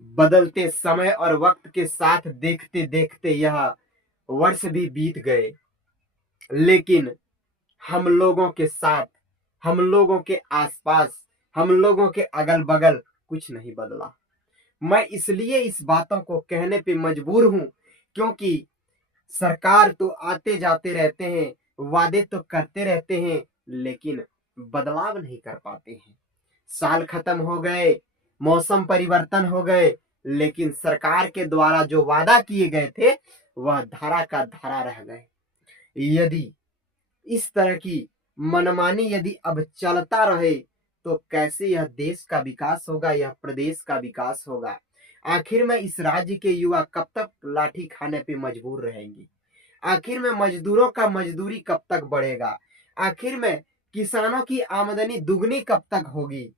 बदलते समय और वक्त के साथ देखते देखते यह वर्ष भी बीत गए, लेकिन हम लोगों के साथ, हम लोगों के आसपास, हम लोगों के अगल बगल कुछ नहीं बदला। मैं इसलिए इस बातों को कहने पे मजबूर हूं क्योंकि सरकार तो आते जाते रहते हैं, वादे तो करते रहते हैं, लेकिन बदलाव नहीं कर पाते हैं। साल खत्म हो गए, मौसम परिवर्तन हो गए, लेकिन सरकार के द्वारा जो वादा किए गए थे वह धारा का धारा रह गए। यदि इस तरह की मनमानी यदि अब चलता रहे तो कैसे यह देश का विकास होगा, यह प्रदेश का विकास होगा। आखिर में इस राज्य के युवा कब तक लाठी खाने पे मजबूर रहेंगे? आखिर में मजदूरों का मजदूरी कब तक बढ़ेगा? आखिर में किसानों की आमदनी दुगनी कब तक होगी?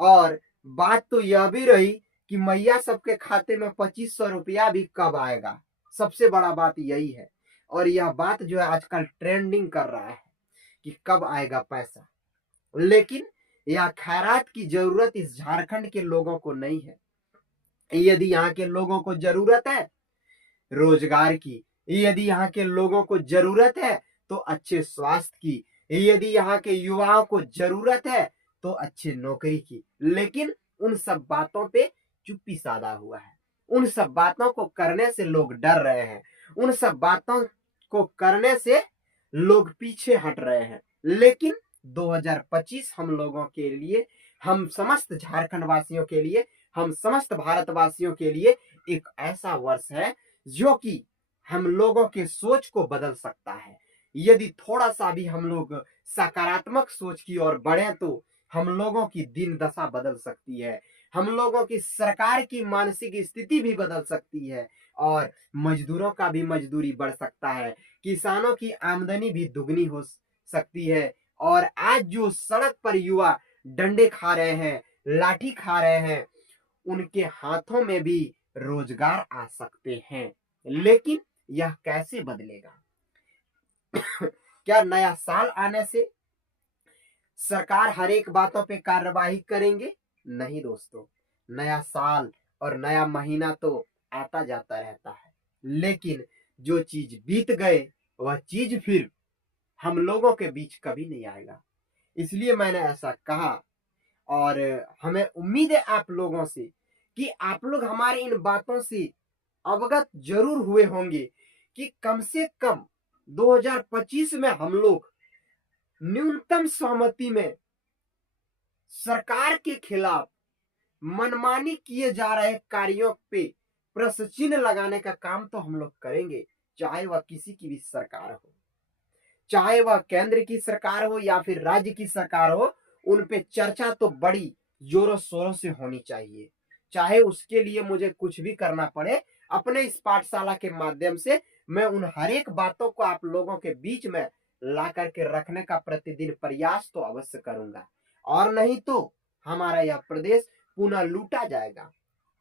और बात तो यह भी रही कि मैया सबके खाते में 2500 रुपया भी कब आएगा। सबसे बड़ा बात यही है, और यह बात जो है आजकल ट्रेंडिंग कर रहा है कि कब आएगा पैसा। लेकिन यह खैरात की जरूरत इस झारखंड के लोगों को नहीं है। यदि यहाँ के लोगों को जरूरत है रोजगार की, यदि यहाँ के लोगों को जरूरत है तो अच्छे स्वास्थ्य की, यदि यहाँ के युवाओं को जरूरत है तो अच्छे नौकरी की, लेकिन उन सब बातों पे चुप्पी साधा हुआ है। उन सब बातों को करने से लोग डर रहे हैं, उन सब बातों को करने से लोग पीछे हट रहे हैं। लेकिन 2025 हम लोगों के लिए, हम समस्त झारखंड वासियों के लिए, हम समस्त भारतवासियों के लिए एक ऐसा वर्ष है जो कि हम लोगों के सोच को बदल सकता है। यदि थोड़ा सा भी हम लोग सकारात्मक सोच की ओर बढ़े तो हम लोगों की दिन दशा बदल सकती है, हम लोगों की सरकार की मानसिक स्थिति भी बदल सकती है, और मजदूरों का भी मजदूरी बढ़ सकता है, किसानों की आमदनी भी दुगनी हो सकती है। और आज जो सड़क पर युवा डंडे खा रहे हैं, लाठी खा रहे हैं, उनके हाथों में भी रोजगार आ सकते हैं। लेकिन यह कैसे बदलेगा? क्या नया साल आने से सरकार हर एक बातों पे कार्यवाही करेंगे? नहीं दोस्तों, नया साल और नया महीना तो आता जाता रहता है, लेकिन जो चीज बीत गए वह चीज फिर हम लोगों के बीच कभी नहीं आएगा। इसलिए मैंने ऐसा कहा, और हमें उम्मीद है आप लोगों से कि आप लोग हमारी इन बातों से अवगत जरूर हुए होंगे कि कम से कम 2025 में हम लोग न्यूनतम सहमति में सरकार के खिलाफ मनमानी किए जा रहे कार्यों पे प्रश्न चिन्ह लगाने का काम तो हम लोग करेंगे, चाहे वह किसी की भी सरकार हो, चाहे वह केंद्र की सरकार हो या फिर राज्य की सरकार हो। उन पे चर्चा तो बड़ी जोरों शोरों से होनी चाहिए, चाहे उसके लिए मुझे कुछ भी करना पड़े। अपने इस पाठशाला के माध्यम से मैं उन हर एक बातों को आप लोगों के बीच में ला करके रखने का प्रतिदिन प्रयास तो अवश्य करूंगा, और नहीं तो हमारा यह प्रदेश पुनः लूटा जाएगा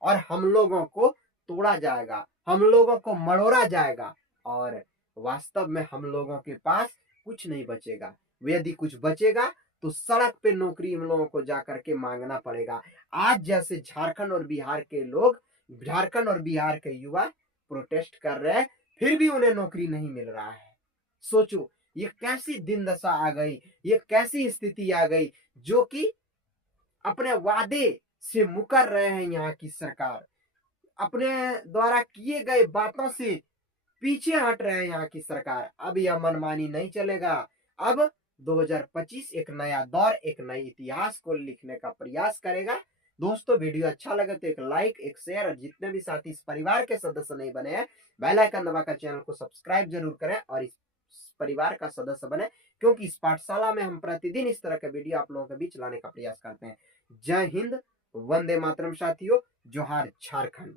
और हम लोगों को तोड़ा जाएगा, हम लोगों को मरोड़ा जाएगा, और वास्तव में हम लोगों के पास कुछ नहीं बचेगा। यदि कुछ बचेगा तो सड़क पे नौकरी हम लोगों को जाकर के मांगना पड़ेगा। आज जैसे झारखंड और बिहार के लोग, झारखंड और बिहार के युवा प्रोटेस्ट कर रहे हैं, फिर भी उन्हें नौकरी नहीं मिल रहा है। सोचो ये कैसी दिन दशा आ गई, ये कैसी स्थिति आ गई, जो कि अपने वादे से मुकर रहे हैं। यहाँ की सरकार अपने द्वारा किए गए बातों से पीछे हट रहे हैं। यहाँ की सरकार, अब यह मनमानी नहीं चलेगा। अब 2025 एक नया दौर, एक नए इतिहास को लिखने का प्रयास करेगा। दोस्तों वीडियो अच्छा लगे तो एक लाइक, एक शेयर, और जितने भी साथी इस परिवार के सदस्य नहीं बने हैं बेल आइकन दबाकर चैनल को सब्सक्राइब जरूर करें और इस परिवार का सदस्य बने, क्योंकि इस पाठशाला में हम प्रतिदिन इस तरह के वीडियो आप लोगों के बीच लाने का प्रयास करते हैं। जय हिंद, वंदे मातरम साथियों, जोहार झारखंड।